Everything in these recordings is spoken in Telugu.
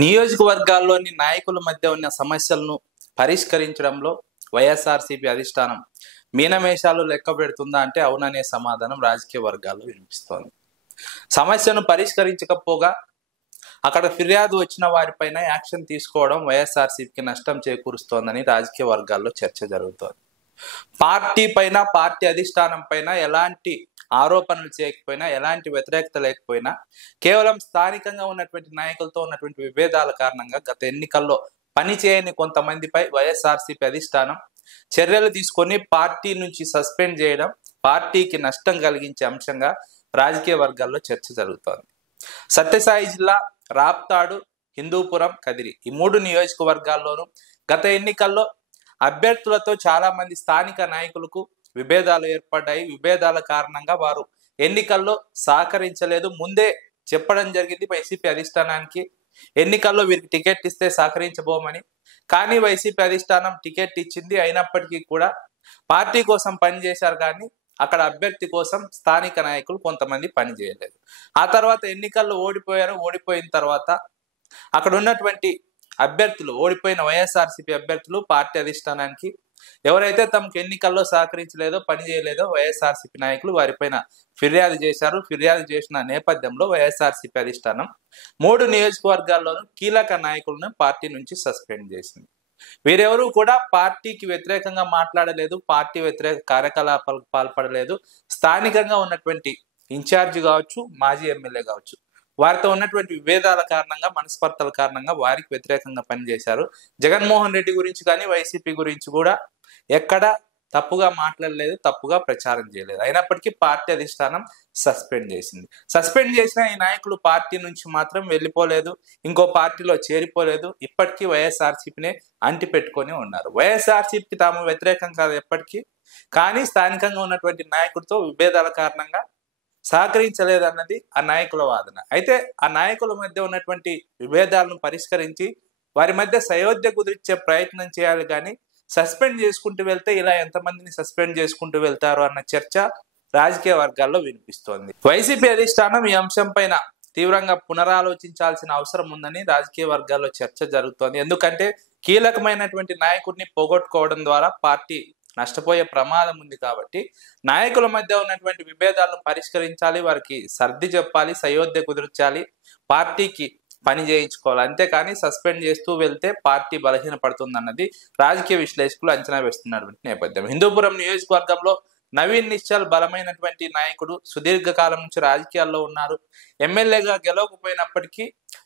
నియోజకవర్గాల్లోని నాయకుల మధ్య ఉన్న సమస్యలను పరిష్కరించడంలో వైఎస్ఆర్సీపీ అధిష్టానం మీనమేషాలు లెక్క పెడుతుందా అంటే అవుననే సమాధానం రాజకీయ వర్గాల్లో వినిపిస్తోంది. సమస్యను పరిష్కరించకపోగా అక్కడ ఫిర్యాదు వచ్చిన వారిపైన యాక్షన్ తీసుకోవడం వైఎస్ఆర్సీపీకి నష్టం చేకూరుస్తోందని రాజకీయ వర్గాల్లో చర్చ జరుగుతోంది. పార్టీ పైన, పార్టీ అధిష్టానం పైన ఎలాంటి ఆరోపణలు చేయకపోయినా, ఎలాంటి వ్యతిరేకత లేకపోయినా, కేవలం స్థానికంగా ఉన్నటువంటి నాయకులతో ఉన్నటువంటి విభేదాల కారణంగా గత ఎన్నికల్లో పనిచేయని కొంతమందిపై వైఎస్ఆర్సీపీ అధిష్టానం చర్యలు తీసుకొని పార్టీ నుంచి సస్పెండ్ చేయడం పార్టీకి నష్టం కలిగించే అంశంగా రాజకీయ వర్గాల్లో చర్చ జరుగుతోంది. సత్యసాయి జిల్లా రాప్తాడు, హిందూపురం, కదిరి ఈ 3 నియోజకవర్గాల్లోనూ గత ఎన్నికల్లో అభ్యర్థులతో చాలా మంది స్థానిక నాయకులకు విభేదాలు ఏర్పడ్డాయి. విభేదాల కారణంగా వారు ఎన్నికల్లో సహకరించలేదు. ముందే చెప్పడం జరిగింది వైసీపీ అధిష్టానానికి, ఎన్నికల్లో వీరికి టికెట్ ఇస్తే సహకరించబోమని. కానీ వైసీపీ అధిష్టానం టికెట్ ఇచ్చింది. అయినప్పటికీ కూడా పార్టీ కోసం పనిచేశారు, కానీ అక్కడ అభ్యర్థి కోసం స్థానిక నాయకులు కొంతమంది పనిచేయలేదు. ఆ తర్వాత ఎన్నికల్లో ఓడిపోయారు. ఓడిపోయిన తర్వాత అక్కడ ఉన్నటువంటి అభ్యర్థులు, ఓడిపోయిన వైఎస్ఆర్సీపీ అభ్యర్థులు పార్టీ అధిష్టానానికి ఎవరైతే తమకు ఎన్నికల్లో సహకరించలేదో, పని చేయలేదో వైఎస్ఆర్సీపీ నాయకులు వారిపైన ఫిర్యాదు చేశారు. ఫిర్యాదు చేసిన నేపథ్యంలో వైఎస్ఆర్సీపీ అధిష్టానం 3 నియోజకవర్గాల్లోనూ కీలక నాయకులను పార్టీ నుంచి సస్పెండ్ చేసింది. వీరెవరూ కూడా పార్టీకి వ్యతిరేకంగా మాట్లాడలేదు, పార్టీ వ్యతిరేక కార్యకలాపాలకు పాల్పడలేదు. స్థానికంగా ఉన్నటువంటి ఇన్ఛార్జి కావచ్చు, మాజీ ఎమ్మెల్యే కావచ్చు, వారితో ఉన్నటువంటి విభేదాల కారణంగా, మనస్పర్ధల కారణంగా వారికి వ్యతిరేకంగా పనిచేశారు. జగన్మోహన్ రెడ్డి గురించి కానీ వైసీపీ గురించి కూడా ఎక్కడ తప్పుగా మాట్లాడలేదు, తప్పుగా ప్రచారం చేయలేదు. అయినప్పటికీ పార్టీ అధిష్టానం సస్పెండ్ చేసింది. సస్పెండ్ చేసిన ఈ నాయకులు పార్టీ నుంచి మాత్రం వెళ్ళిపోలేదు, ఇంకో పార్టీలో చేరిపోలేదు. ఇప్పటికీ వైఎస్ఆర్సీపీనే అంటి పెట్టుకొని ఉన్నారు. వైఎస్ఆర్సీపీకి తాము వ్యతిరేకం కాదు ఎప్పటికీ, కానీ స్థానికంగా ఉన్నటువంటి నాయకుడితో విభేదాల కారణంగా సహకరించలేదన్నది ఆ నాయకుల వాదన. అయితే ఆ నాయకుల మధ్య ఉన్నటువంటి విభేదాలను పరిష్కరించి వారి మధ్య సయోధ్య కుదిర్చే ప్రయత్నం చేయాలి, కానీ సస్పెండ్ చేసుకుంటూ వెళ్తే ఇలా ఎంతమందిని సస్పెండ్ చేసుకుంటూ వెళ్తారు అన్న చర్చ రాజకీయ వర్గాల్లో వినిపిస్తోంది. వైసీపీ అధిష్టానం ఈ అంశం పైన తీవ్రంగా పునరాలోచించాల్సిన అవసరం ఉందని రాజకీయ వర్గాల్లో చర్చ జరుగుతోంది. ఎందుకంటే కీలకమైనటువంటి నాయకుడిని పోగొట్టుకోవడం ద్వారా పార్టీ నష్టపోయే ప్రమాదం ఉంది. కాబట్టి నాయకుల మధ్య ఉన్నటువంటి విభేదాలను పరిష్కరించాలి, వారికి సర్ది చెప్పాలి, సయోధ్య కుదిర్చాలి, పార్టీకి పని చేయించుకోవాలి. అంతేకాని సస్పెండ్ చేస్తూ వెళ్తే పార్టీ బలహీనపడుతుందన్నది రాజకీయ విశ్లేషకులు అంచనా వేస్తున్నటువంటి నేపథ్యం. హిందూపురం నియోజకవర్గంలో నవీన్ నిశ్చల్ బలమైనటువంటి నాయకుడు, సుదీర్ఘకాలం నుంచి రాజకీయాల్లో ఉన్నారు. ఎమ్మెల్యేగా గెలవకపోయినప్పటికీ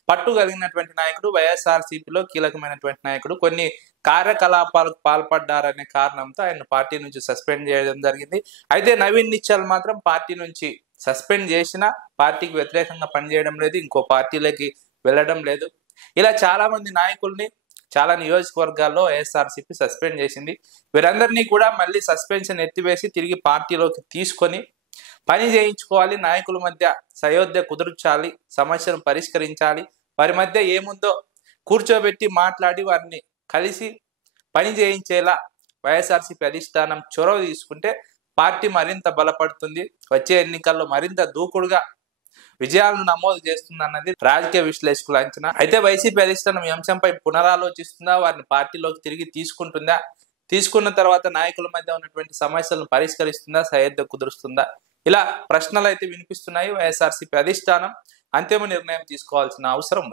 పట్టు కలిగినటువంటి నాయకుడు, వైఎస్ఆర్సీపీలో కీలకమైనటువంటి నాయకుడు. కొన్ని కార్యకలాపాలకు పాల్పడ్డారనే కారణంతో ఆయన పార్టీ నుంచి సస్పెండ్ చేయడం జరిగింది. అయితే నవీన్ నిశ్చల్ మాత్రం పార్టీ నుంచి సస్పెండ్ చేసినా పార్టీకి వ్యతిరేకంగా పనిచేయడం లేదు, ఇంకో పార్టీలోకి వెళ్ళడం లేదు. ఇలా చాలా మంది నాయకుల్ని చాలా నియోజకవర్గాల్లో వైఎస్ఆర్సీపీ సస్పెండ్ చేసింది. వీరందరినీ కూడా మళ్ళీ సస్పెన్షన్ ఎత్తివేసి తిరిగి పార్టీలోకి తీసుకొని పని చేయించుకోవాలి, నాయకుల మధ్య సయోధ్య కుదుర్చాలి, సమస్యను పరిష్కరించాలి, వారి మధ్య ఏముందో కూర్చోబెట్టి మాట్లాడి వారిని కలిసి పని చేయించేలా వైఎస్ఆర్సీపీ అధిష్టానం చొరవ తీసుకుంటే పార్టీ మరింత బలపడుతుంది, వచ్చే ఎన్నికల్లో మరింత దూకుడుగా విజయాలను నమోదు చేస్తుందన్నది రాజకీయ విశ్లేషకుల అంచనా. అయితే వైసీపీ అధిష్టానం ఈ అంశంపై పునరాలోచిస్తుందా, వారిని పార్టీలోకి తిరిగి తీసుకుంటుందా, తీసుకున్న తర్వాత నాయకుల మధ్య ఉన్నటువంటి సమస్యలను పరిష్కరిస్తుందా, సయోధ్య కుదురుస్తుందా, ఇలా ప్రశ్నలు అయితే వినిపిస్తున్నాయి. వైఎస్ఆర్సీపీ అధిష్టానం అంతిమ నిర్ణయం తీసుకోవాల్సిన అవసరం ఉంది.